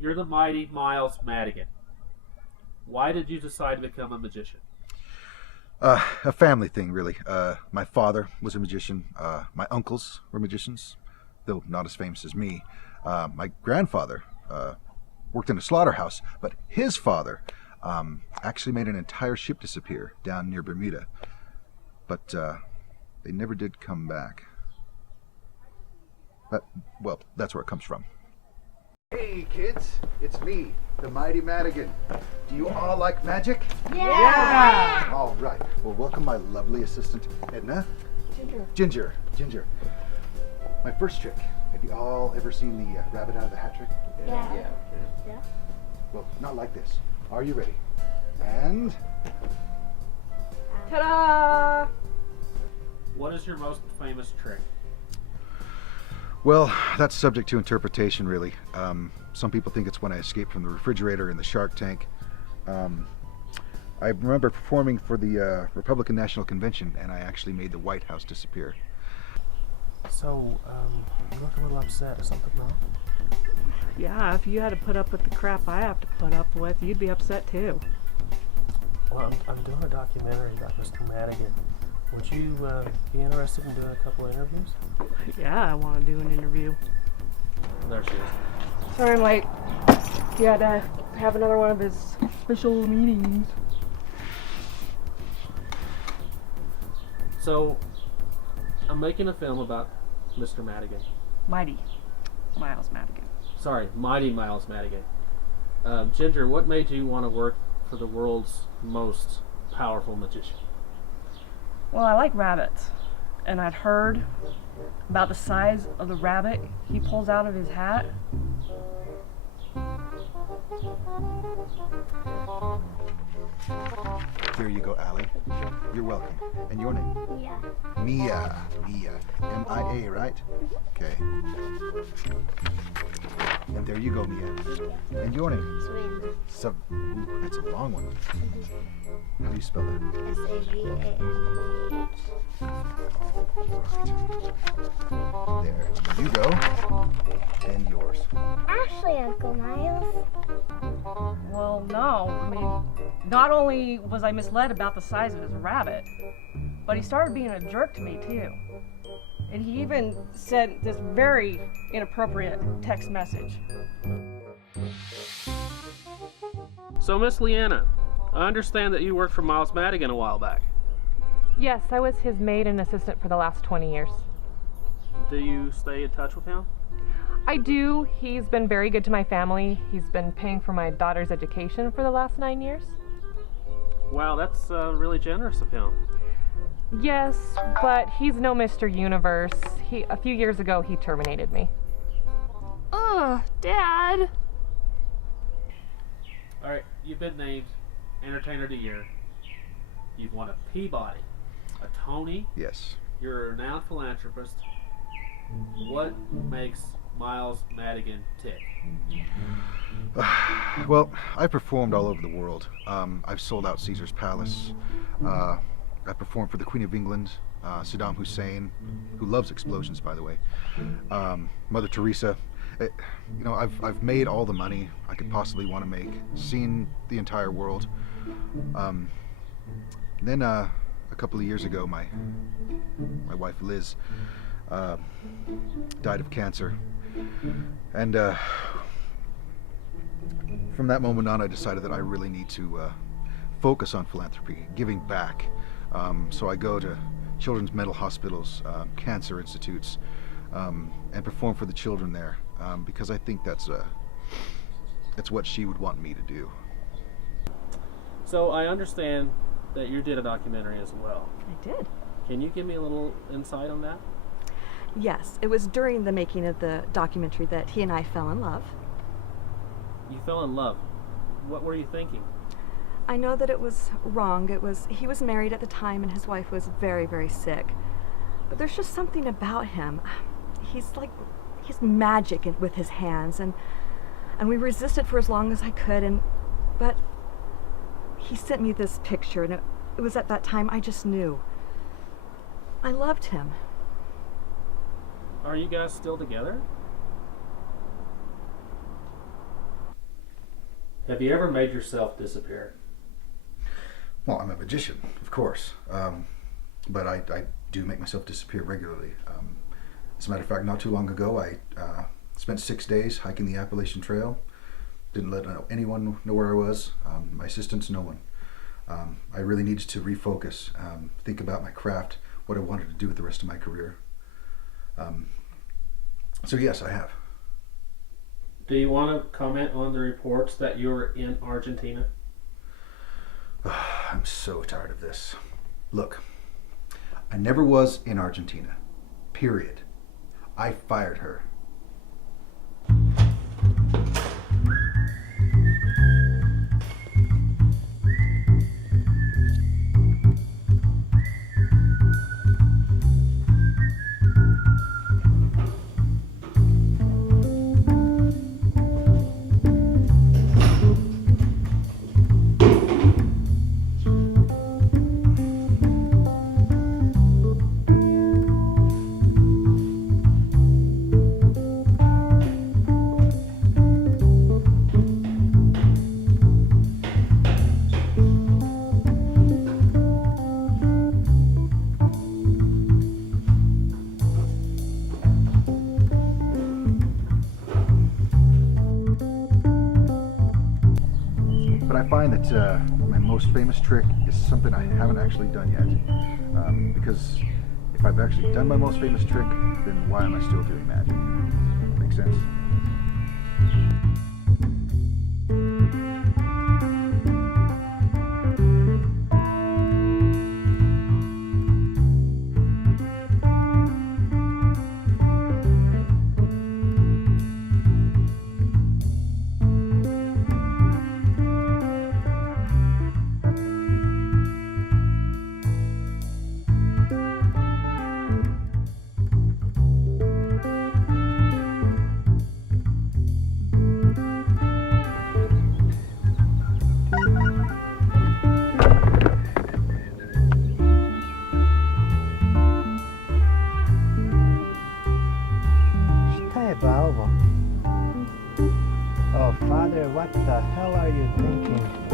You're the mighty Miles Madigan. Why did you decide to become a magician? A family thing, really. My father was a magician. My uncles were magicians, though not as famous as me. My grandfather worked in a slaughterhouse, but his father actually made an entire ship disappear down near Bermuda. But they never did come back. Well, that's where it comes from. Hey kids, it's me, the mighty Madigan. Do you all like magic? Yeah! All right. Well, welcome my lovely assistant, Edna. Ginger. My first trick. Have you all ever seen the rabbit out of the hat trick? Yeah. Well, not like this. Are you ready? And... Ta-da! What is your most famous trick? Well, that's subject to interpretation, really. Some people think it's when I escaped from the refrigerator in the Shark Tank. I remember performing for the Republican National Convention, and I actually made the White House disappear. So, you look a little upset. Is something wrong? Yeah, if you had to put up with the crap I have to put up with, you'd be upset too. Well, I'm doing a documentary about Mr. Madigan. Would you be interested in doing a couple interviews? Yeah, I want to do an interview. There she is. Sorry I'm late. He had to have another one of his official meetings. So, I'm making a film about Mr. Madigan. Mighty Miles Madigan. Sorry, mighty Miles Madigan. Ginger, what made you want to work for the world's most powerful magician? Well, I like rabbits, and I'd heard about the size of the rabbit he pulls out of his hat. Here you go, Allie. You're welcome. And your name? Mia. Mia. M-I-A, right? Okay. And there you go, Mia. And your name? Swin. Ooh, that's a long one. How do you spell that? S-A-V-A-N-H. Right. There you go. And yours. Ashley, Uncle Miles. Well, no. I mean, not only was I misled about the size of his rabbit, but he started being a jerk to me, too. And he even sent this very inappropriate text message. So, Miss Leanna, I understand that you worked for Miles Madigan a while back. Yes, I was his maid and assistant for the last 20 years. Do you stay in touch with him? I do. He's been very good to my family. He's been paying for my daughter's education for the last 9 years. Wow, that's really generous of him. Yes, but he's no Mr. Universe. A few years ago, he terminated me. Ugh, Dad. All right, you've been named Entertainer of the Year. You've won a Peabody, a Tony. Yes. You're a renowned philanthropist. What makes Miles Madigan tick? Well, I performed all over the world. I've sold out Caesar's Palace. I performed for the Queen of England, Saddam Hussein, who loves explosions, by the way, Mother Teresa. I've made all the money I could possibly want to make, seen the entire world. Then a couple of years ago, my wife Liz died of cancer, and from that moment on, I decided that I really need to focus on philanthropy, giving back. So I go to children's mental hospitals, cancer institutes, and perform for the children there, because I think that's what she would want me to do. So I understand that you did a documentary as well. I did. Can you give me a little insight on that? Yes, it was during the making of the documentary that he and I fell in love. You fell in love. What were you thinking? I know that it was wrong. He was married at the time and his wife was very, very sick. But there's just something about him. He's magic with his hands, and we resisted for as long as I could, but he sent me this picture, and it was at that time I just knew. I loved him. Are you guys still together? Have you ever made yourself disappear? Well, I'm a magician, of course, but I do make myself disappear regularly. As a matter of fact, not too long ago, I spent 6 days hiking the Appalachian Trail. Didn't let anyone know where I was, my assistants, no one. I really needed to refocus, think about my craft, what I wanted to do with the rest of my career. So yes, I have. Do you want to comment on the reports that you were in Argentina? I'm so tired of this. Look, I never was in Argentina. Period. I fired her. But I find that my most famous trick is something I haven't actually done yet. Because if I've actually done my most famous trick, then why am I still doing magic? Make sense? Oh, Father, what the hell are you thinking?